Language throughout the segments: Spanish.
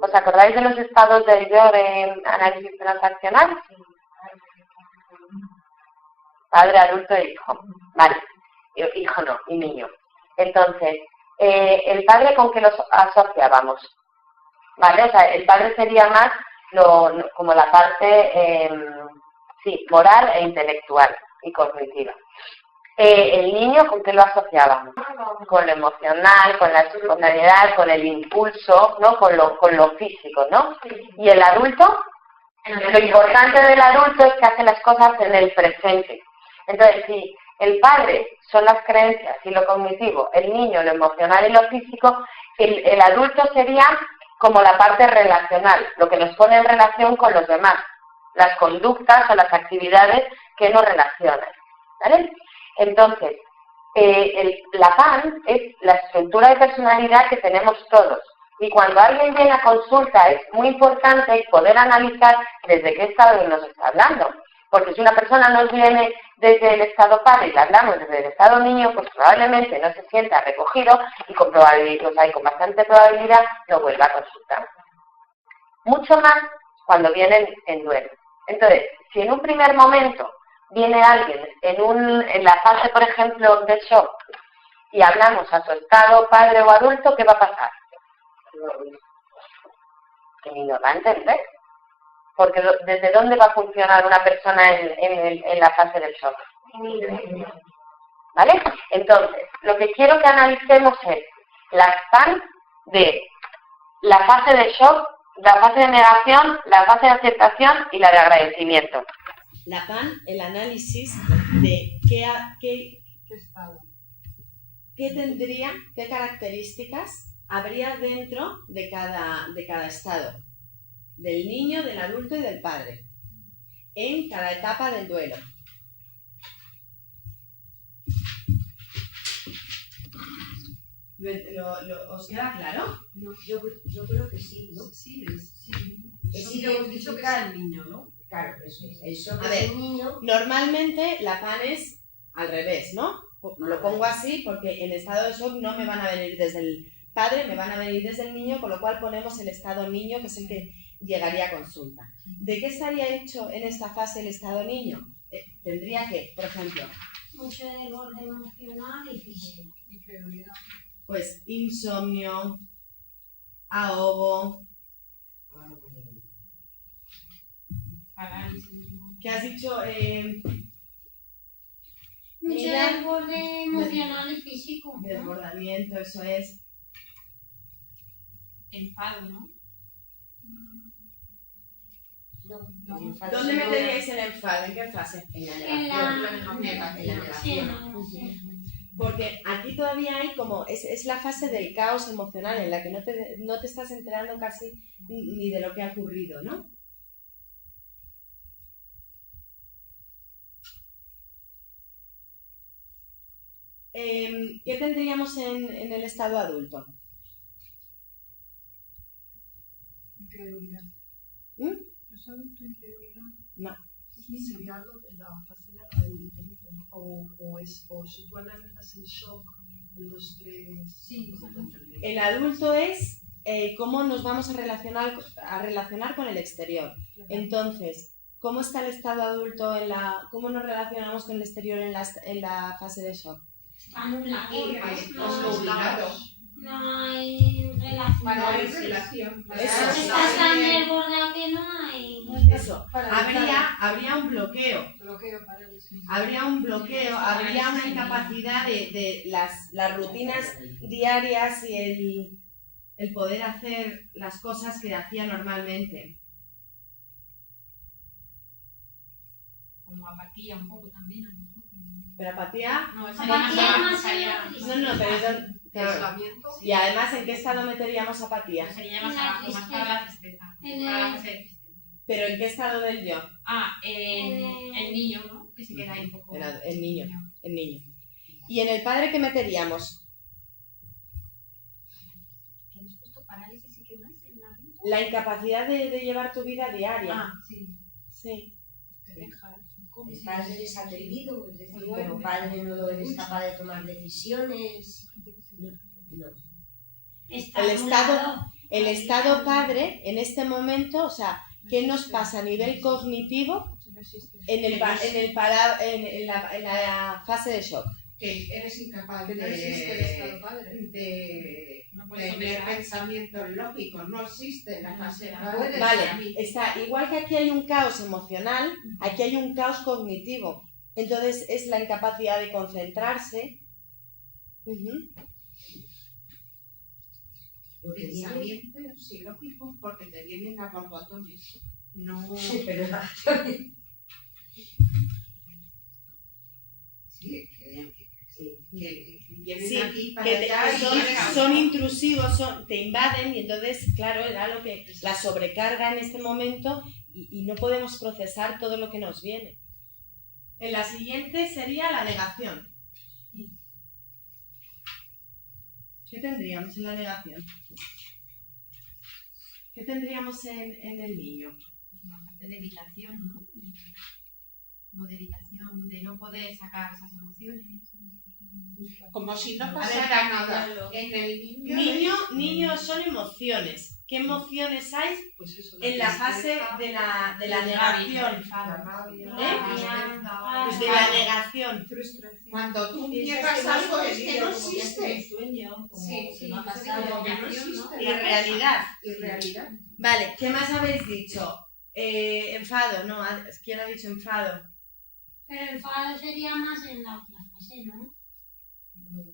¿Os acordáis de los estados del yo en análisis transaccional? Padre, adulto e hijo. Vale. Hijo no, y niño. Entonces, ¿el padre con qué los asociábamos? ¿Vale? O sea, el padre sería más como la parte, moral e intelectual y cognitiva. El niño, ¿con qué lo asociábamos? Con lo emocional, con la espontaneidad, con el impulso, ¿no? Con lo físico, ¿no? Y el adulto, lo importante del adulto es que hace las cosas en el presente. Entonces, si el padre son las creencias y lo cognitivo, el niño lo emocional y lo físico, el adulto sería como la parte relacional, lo que nos pone en relación con los demás, las conductas o las actividades que nos relacionan, ¿vale? Entonces, la PAN es la estructura de personalidad que tenemos todos. Y cuando alguien viene a consulta es muy importante poder analizar desde qué estado nos está hablando. Porque si una persona nos viene desde el estado padre y le hablamos desde el estado niño, pues probablemente no se sienta recogido y con bastante probabilidad no vuelva a consultar. Mucho más cuando vienen en duelo. Entonces, si en un primer momento viene alguien en la fase, por ejemplo, de shock y hablamos a su estado padre o adulto, ¿qué va a pasar? Que ni nos va a entender. Porque ¿desde dónde va a funcionar una persona en la fase del shock? ¿Vale? Entonces, lo que quiero que analicemos es la PAN de la fase de shock, la fase de negación, la fase de aceptación y la de agradecimiento. La PAN, el análisis de qué tendría, qué características habría dentro de cada estado, del niño, del adulto y del padre, en cada etapa del duelo. ¿Os queda claro? No, yo creo que sí, ¿no? Sí. Sí, que hemos dicho que es el niño, ¿no? Claro, eso es. El shock A ver, es el niño. Normalmente la PAN es al revés, ¿no? Lo pongo así porque en estado de shock no me van a venir desde el padre, me van a venir desde el niño, con lo cual ponemos el estado niño, que es el que llegaría a consulta. ¿De qué estaría hecho en esta fase el estado niño? Tendría que, por ejemplo, mucho desborde emocional y físico. Pues insomnio, ahogo. ¿Qué has dicho? Mucho desborde emocional y físico. Desbordamiento, eso es. Enfado, ¿no? ¿Dónde meteríais el enfado? ¿En qué fase? En la negación. Porque aquí todavía hay como, es la fase del caos emocional en la que no te estás enterando casi ni de lo que ha ocurrido, ¿no? ¿Qué tendríamos en el estado adulto? Interioridad. ¿Es adulto interioridad? No. Sería la fase de agradecimiento, ¿no? O situarla en la fase de shock, el estrés. Sí, el adulto es cómo nos vamos a relacionar con el exterior. Entonces, ¿cómo está el estado adulto cómo nos relacionamos con el exterior en la fase de shock? No hay relación. Estás tan desbordado que no hay. Eso. Habría un bloqueo. Habría un bloqueo, habría una incapacidad de las rutinas diarias y el poder hacer las cosas que hacía normalmente. Como apatía un poco también, a lo mejor. Pero apatía... No, pero eso... Claro. Y además, ¿en qué estado meteríamos apatía? Sería más abajo, más para la tristeza. ¿Pero en qué estado del yo? El niño, ¿no? Que se queda ahí un poco... El niño. ¿Y en el padre qué meteríamos? ¿Qué hemos puesto? Parálisis y qué más. La incapacidad de llevar tu vida diaria. Sí. Te deja... El padre es atrevido, es decir, como padre no eres capaz de tomar decisiones. No. el estado padre, en este momento, o sea, ¿qué nos pasa a nivel cognitivo en la fase de shock? Que eres incapaz Que no existe el estado padre. de No puedes tener operar. pensamientos lógicos, no existe la fase No, padre. Vale, está, igual que aquí hay un caos emocional, aquí hay un caos cognitivo. Entonces es la incapacidad de concentrarse. Pensamientos ilógicos porque te vienen a borbotones. No, Pero sí, que vienen Sí, aquí para que allá y son intrusivos, te invaden y entonces, claro, era lo que la sobrecarga en este momento y no podemos procesar todo lo que nos viene. En la siguiente sería la negación. ¿Qué tendríamos en la negación? ¿Qué tendríamos en el niño? Una parte de evitación, ¿no? Como de evitación, de no poder sacar esas emociones. como si no ver, pasara nada. En el niño, Niño son emociones. ¿Qué emociones hay Pues eso, en la fase de la negación? la rabia, Pues de la negación. frustración. cuando tú piensas niegas que no has algo es que conseguido, no como que ha sido existe. un sueño, como Sí, que sí, no ha sí, pasado. como que no negación, ¿no? existe. Irrealidad. Irrealidad. Vale, ¿qué más habéis dicho? Enfado, no, ¿quién ha dicho enfado? Pero el enfado sería más en la otra fase, ¿no?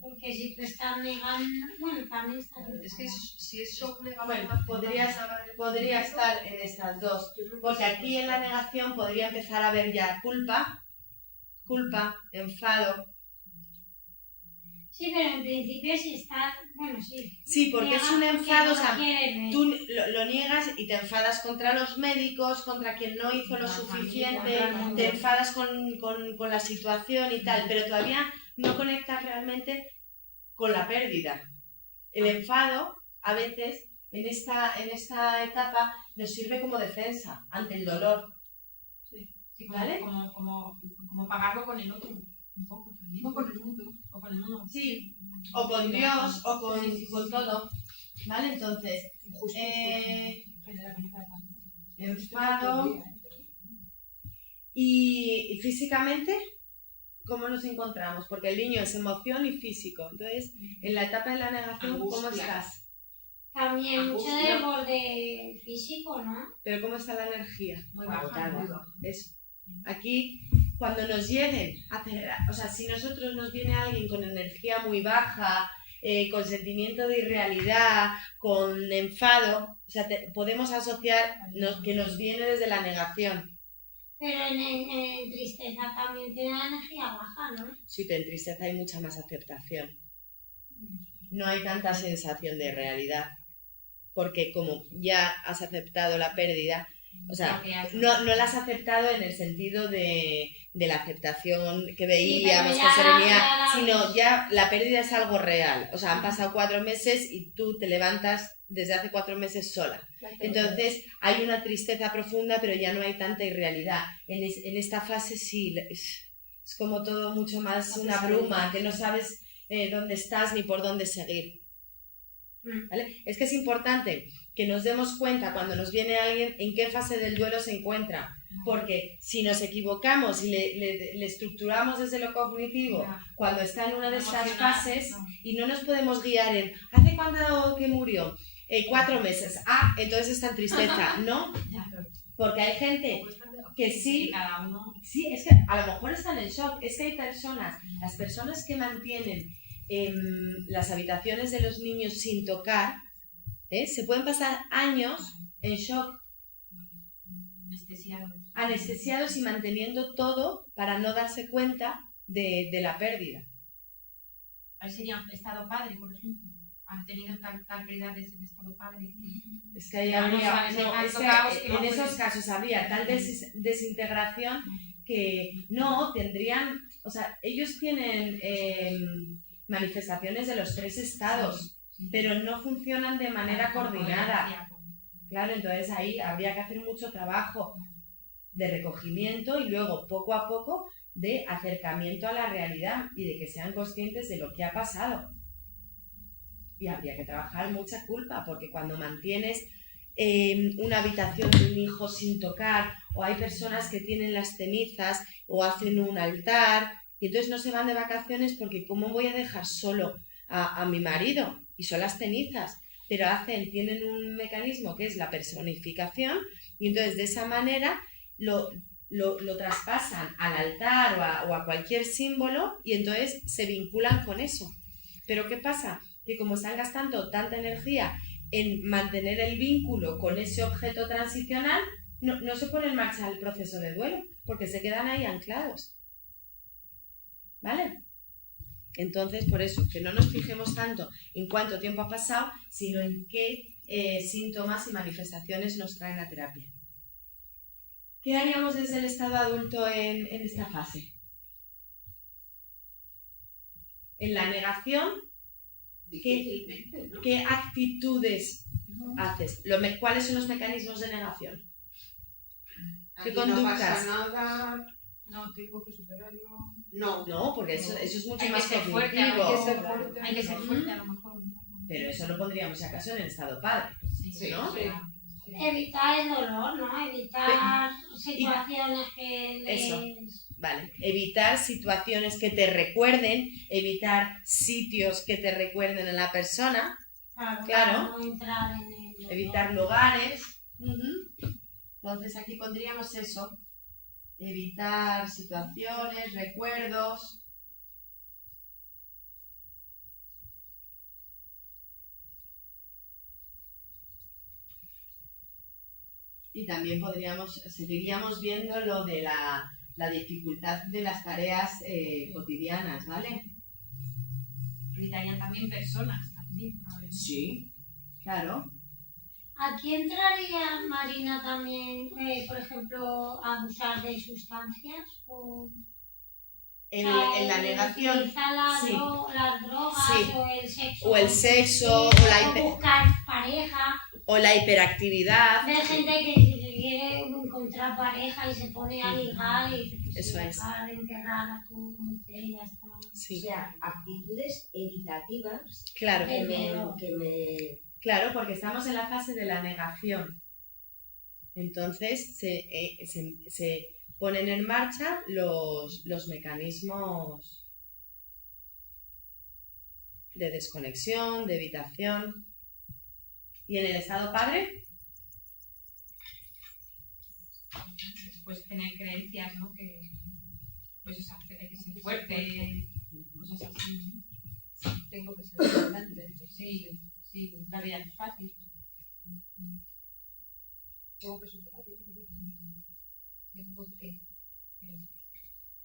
Porque si tú estás negando, bueno, también está Es que si es shock Bueno, negativo, podría estar en estas dos, porque aquí en la negación podría empezar a haber ya culpa, enfado. Sí, pero en principio si está, bueno, sí. Sí, porque es un Niegas enfado, o porque no sea, quieres ver. tú lo niegas y te enfadas contra los médicos, contra quien no hizo lo suficiente, te enfadas con la situación y tal, pero todavía no conectas realmente con la pérdida. El enfado, a veces, en esta etapa, nos sirve como defensa ante el dolor. Sí, como, ¿Vale? como pagarlo con el otro, un poco también. O con el mundo. O con el mundo. Sí, o con Dios, o con todo. ¿Vale? Entonces, enfado. Y físicamente, ¿cómo nos encontramos? Porque el niño es emoción y físico. Entonces, en la etapa de la negación, ¿cómo Angustia. estás? También mucho Angustia. de borde físico, ¿no? Pero ¿cómo está la energía? Muy Agotada. baja. Eso. Aquí, cuando nos lleguen, o sea, si nosotros nos viene alguien con energía muy baja, con sentimiento de irrealidad, con enfado, o sea, podemos asociar que nos viene desde la negación. Pero en tristeza también tiene la energía baja, ¿no? Sí, pero en tristeza hay mucha más aceptación. No hay tanta sensación de realidad. Porque como ya has aceptado la pérdida, o sea, no la has aceptado en el sentido de la aceptación que veíamos, Sí, con pero ya serenidad, la sino ya la pérdida es algo real. O sea, han pasado 4 meses y tú te levantas desde hace 4 meses sola. Entonces hay una tristeza profunda, pero ya no hay tanta irrealidad. En esta fase sí, es como todo mucho más una bruma, que no sabes dónde estás ni por dónde seguir. ¿Vale? Es que es importante que nos demos cuenta cuando nos viene alguien en qué fase del duelo se encuentra, porque si nos equivocamos y le estructuramos desde lo cognitivo cuando está en una de estas fases y no nos podemos guiar en ¿hace cuándo que murió? 4 meses. Ah, entonces está en tristeza, ¿no? Porque hay gente que sí, Cada uno. sí, es que a lo mejor están en shock, es que hay las personas que mantienen las habitaciones de los niños sin tocar, se pueden pasar años en shock, anestesiados y manteniendo todo para no darse cuenta de la pérdida. A ver, sería estado padre, por ejemplo. Han tenido tal pérdida de ese estado padre. Es que ahí Ya no habría, sabes, hay no, tanto es que caos que no en esos puedes. casos habría tal desintegración que no tendrían, o sea, ellos tienen manifestaciones de los 3 estados, pero no funcionan de manera coordinada. Claro, entonces ahí habría que hacer mucho trabajo de recogimiento y luego poco a poco de acercamiento a la realidad y de que sean conscientes de lo que ha pasado. Y habría que trabajar mucha culpa, porque cuando mantienes una habitación de un hijo sin tocar, o hay personas que tienen las cenizas o hacen un altar, y entonces no se van de vacaciones porque ¿cómo voy a dejar solo a mi marido? Y son las cenizas, pero tienen un mecanismo que es la personificación, y entonces de esa manera lo traspasan al altar o a cualquier símbolo, y entonces se vinculan con eso. Pero ¿qué pasa? Que como están gastando tanta energía en mantener el vínculo con ese objeto transicional, no se pone en marcha el proceso de duelo, porque se quedan ahí anclados. ¿Vale? Entonces, por eso, que no nos fijemos tanto en cuánto tiempo ha pasado, sino en qué síntomas y manifestaciones nos traen la terapia. ¿Qué haríamos desde el estado adulto en esta fase? En la negación, ¿qué actitudes haces? ¿Cuáles son los mecanismos de negación? ¿Qué conductas? No pasa nada. No, tengo que superarlo. No, porque eso es mucho Hay más que ser fuerte, cognitivo. hay que ser fuerte a lo mejor. Pero eso lo pondríamos si acaso en el estado padre, Sí, ¿no? Sí. Evitar el dolor, ¿no? Evitar situaciones que Eso. les... Vale, evitar situaciones que te recuerden, evitar sitios que te recuerden a la persona, Claro. Claro. No entrar en el dolor. evitar lugares. Entonces aquí pondríamos eso, evitar situaciones, recuerdos. Y también seguiríamos viendo lo de la dificultad de las tareas cotidianas, ¿vale? Evitarían también personas. También, probablemente. Sí, claro. Aquí entraría, Marina, también, por ejemplo, abusar de sustancias o... En o sea, la negación, utilizar las sí. drogas Sí. o el sexo. O el sexo, o buscar pareja. o la hiperactividad. Hay gente que quiere encontrar pareja y se pone a ligar y dice, Eso es. dejar de enterrar a tu mujer y ya está. O Sí, sea, actitudes evitativas claro. Claro, porque estamos en la fase de la negación. Entonces se ponen en marcha los mecanismos de desconexión, de evitación. ¿Y en el estado padre? Después tener creencias, ¿no? Que pues esa, que hay que ser fuerte, cosas así. Tengo que salir adelante. Sí, la vida no es fácil. Tengo que superarlo. Tengo que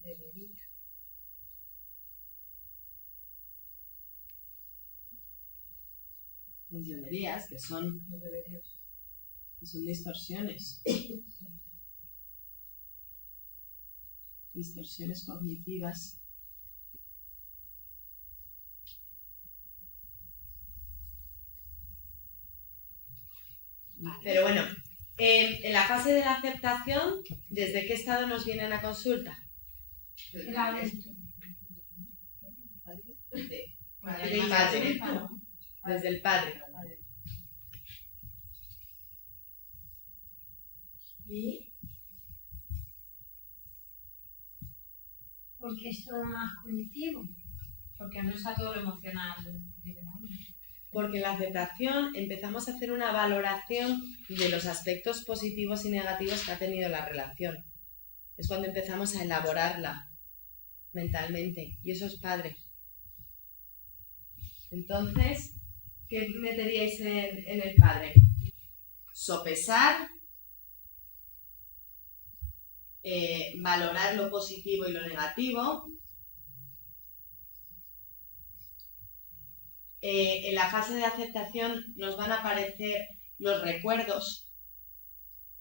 debería. Los deberías, que son distorsiones. Distorsiones cognitivas. Vale. Pero bueno, en la fase de la aceptación, ¿desde qué estado nos vienen a consulta? Desde el padre. Desde el padre. ¿Y? Porque es todo más cognitivo. Porque no está todo lo emocional liberado. Porque en la aceptación empezamos a hacer una valoración de los aspectos positivos y negativos que ha tenido la relación. Es cuando empezamos a elaborarla mentalmente. Y eso es padre. Entonces, ¿qué meteríais en el padre? Sopesar, valorar lo positivo y lo negativo. En la fase de aceptación nos van a aparecer los recuerdos,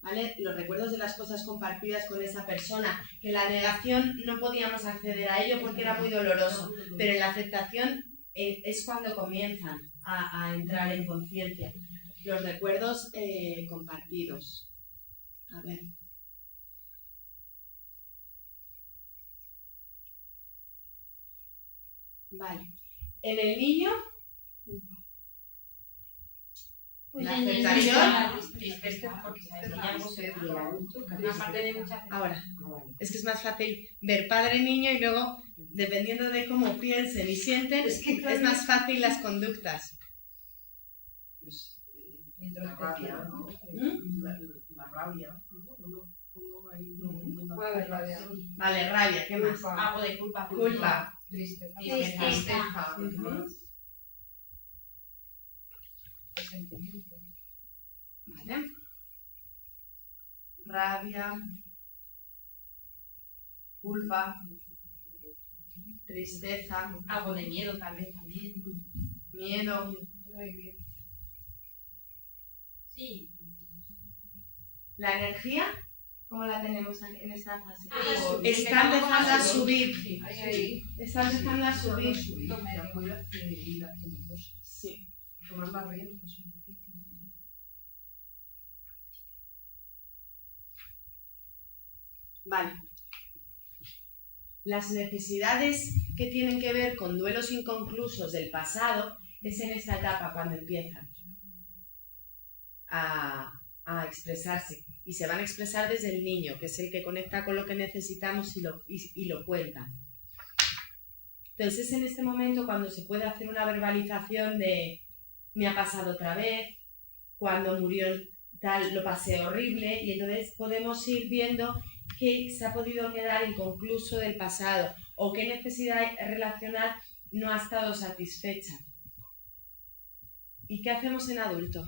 ¿vale? Los recuerdos de las cosas compartidas con esa persona, que en la negación no podíamos acceder a ello porque era muy doloroso, pero en la aceptación es cuando comienzan a entrar en conciencia. Los recuerdos compartidos. A ver. Vale. En el niño, La aceptación. Tristeza, porque sabes que ya algo se una parte de mucha Ahora, es que es más fácil ver padre-niño y luego, dependiendo de cómo piensen y sienten, es más fácil las conductas. Pues, la rabia, ¿no? La rabia. Uno ahí no Puede haber rabia. Vale, rabia, ¿qué más? algo de culpa. Culpa. Tristeza. Tristeza. Vale. Rabia, culpa, tristeza, Algo de miedo tal vez también. miedo. Sí. La energía, ¿cómo la tenemos en esta fase? Sí. Está empezando a subir. Ahí. Está empezando a subir. Ya puede ir haciendo cosas. Sí. Tomar las riendas un poquito. Vale. Las necesidades que tienen que ver con duelos inconclusos del pasado es en esta etapa cuando empiezan a expresarse. Y se van a expresar desde el niño, que es el que conecta con lo que necesitamos y lo cuenta. Entonces es en este momento cuando se puede hacer una verbalización de me ha pasado otra vez, cuando murió tal lo pasé horrible, y entonces podemos ir viendo qué se ha podido quedar inconcluso del pasado o qué necesidad relacional no ha estado satisfecha. ¿Y qué hacemos en adulto?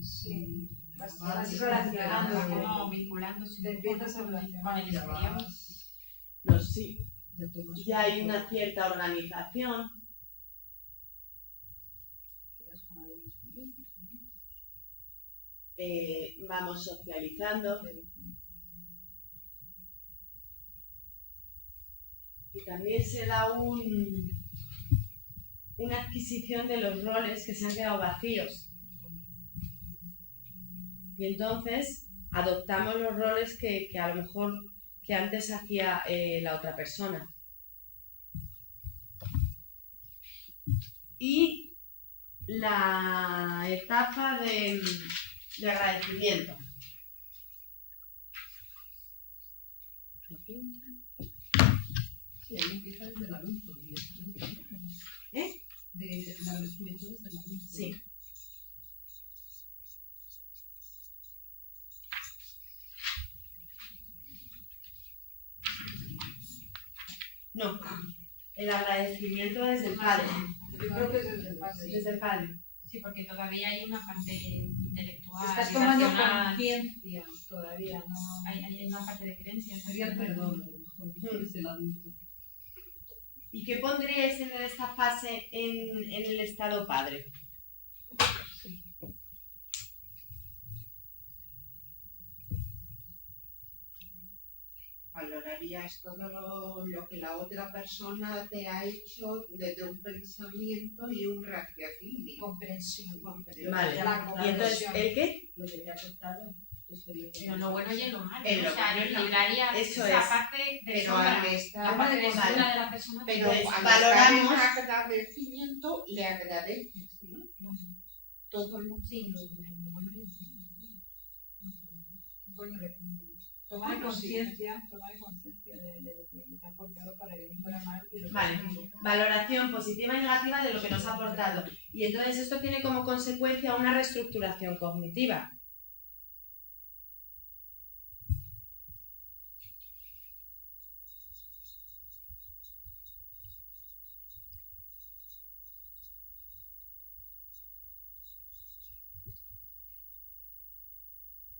Sí. Vas relacionando, Como vinculándose te empiezas a con el relacionar. exterior. No, sí. Ya hay una cierta organización. Vamos socializando. Y también se da una adquisición de los roles que se han quedado vacíos. Y entonces adoptamos los roles que a lo mejor que antes hacía la otra persona. Y la etapa de agradecimiento. Sí, ahí empieza desde el adulto. ¿Eh? De agradecimiento desde el adulto. Sí. No, el agradecimiento desde el padre. Yo creo que es desde el padre. Desde el padre. Sí, porque todavía hay una parte intelectual. Estás tomando racional. conciencia todavía, ¿no? Hay una parte de creencias. Sería el perdón, desde el adulto. ¿Y qué pondríais en esta fase en el estado padre? Valorarías todo lo que la otra persona te ha hecho desde un pensamiento y un raciocinio. Comprensión. Vale. La ¿Y entonces comprensión. el qué? Lo que te ha costado. Pero lo bueno y en lo malo. En lo o sea, bueno y en lo- liberaría eso esa es. parte de Pero sombra, al estar, la parte de vale. sombra de la persona. pero Entonces, al valoramos- estar en agradecimiento le agradeces, ¿no? Todo lo Sí, lo bueno y Bueno, tomar conciencia de lo que te ha aportado para bien y para mal. Y lo que Vale. no. Valoración positiva y negativa de lo que nos ha aportado. Y entonces esto tiene como consecuencia una reestructuración cognitiva.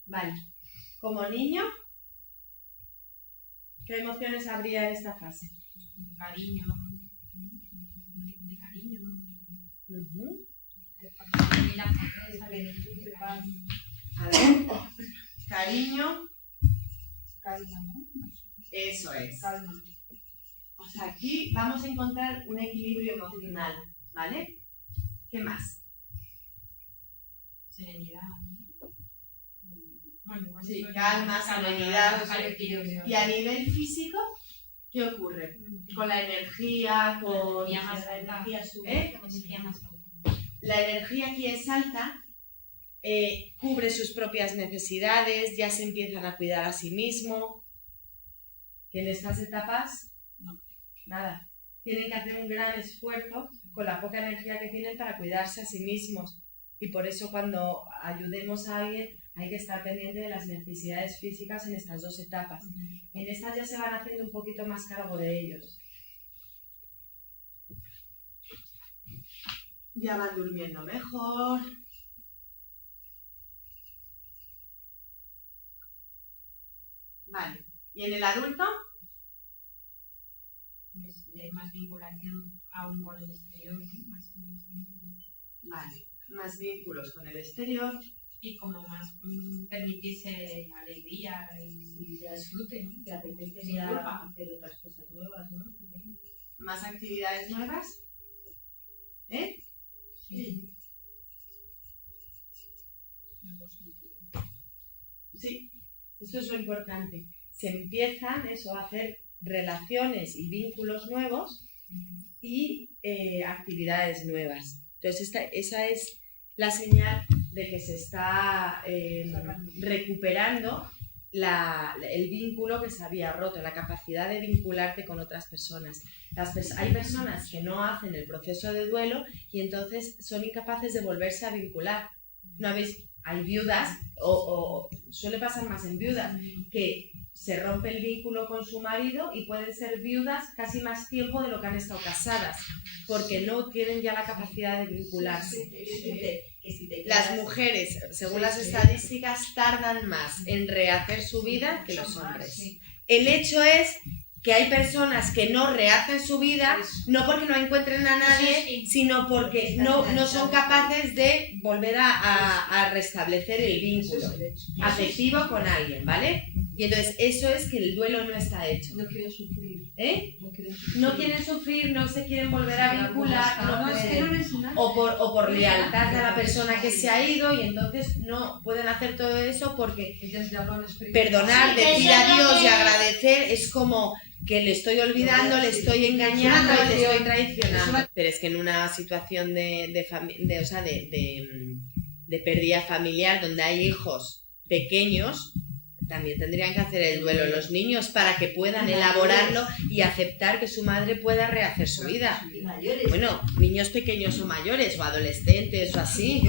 Vale. Como niño, ¿qué emociones habría en esta fase? cariño, de cariño, Ujú. de la certeza, de paz. A ver. Cariño. Calma, ¿no? Eso es. Calma. O sea, aquí vamos a encontrar un equilibrio emocional, ¿vale? ¿Qué más? Serenidad. Bueno, igual Sí, calma, serenidad, y a nivel físico, ¿qué ocurre? Con la energía, con Ya más la alta. energía Energía más alta. La energía aquí es alta, cubre sus propias necesidades, ya se empiezan a cuidar a sí mismo. Que en estas etapas, no, nada. Tienen que hacer un gran esfuerzo con la poca energía que tienen para cuidarse a sí mismos. Y por eso cuando ayudemos a alguien hay que estar pendiente de las necesidades físicas en estas dos etapas. En estas ya se van haciendo un poquito más cargo de ellos. Ya van durmiendo mejor. Vale. ¿Y en el adulto? Pues hay más vinculación aún con el exterior, ¿no? Más Vale. Más vínculos con el exterior. y como más permitirse alegría y disfrute, ¿no? Te apetece Sin ya culpa. hacer otras cosas nuevas, ¿no? Más actividades nuevas. ¿Eh? Sí. Sí, esto es lo importante. Se empiezan a hacer relaciones y vínculos nuevos y actividades nuevas. Entonces esa es la señal de que se está recuperando el vínculo que se había roto, la capacidad de vincularte con otras personas. Hay personas que no hacen el proceso de duelo y entonces son incapaces de volverse a vincular. ¿No habéis? Hay viudas, o suele pasar más en viudas, que se rompe el vínculo con su marido y pueden ser viudas casi más tiempo de lo que han estado casadas, porque no tienen ya la capacidad de vincularse. Las mujeres, según las estadísticas, tardan más en rehacer su vida que los hombres. El hecho es que hay personas que no rehacen su vida, no porque no encuentren a nadie, sino porque no son capaces de volver a restablecer el vínculo afectivo con alguien, ¿vale? Y entonces eso es que el duelo no está hecho. No quieren sufrir. ¿Eh? No quieren sufrir. No quieren sufrir, no se quieren volver a vincular, no es que pueden. no les nada. O por lealtad a la persona que se ha ido y entonces no pueden hacer todo eso porque Ellas ya lo han experimentado. perdonar, Sí, decir eso es lo adiós y que- agradecer es como que le estoy olvidando, le estoy engañando y le estoy traicionando. Pero es que en una situación de pérdida familiar donde hay hijos pequeños, también tendrían que hacer el duelo los niños para que puedan elaborarlo y aceptar que su madre pueda rehacer su vida. Y mayores. Bueno, niños pequeños o mayores o adolescentes o así.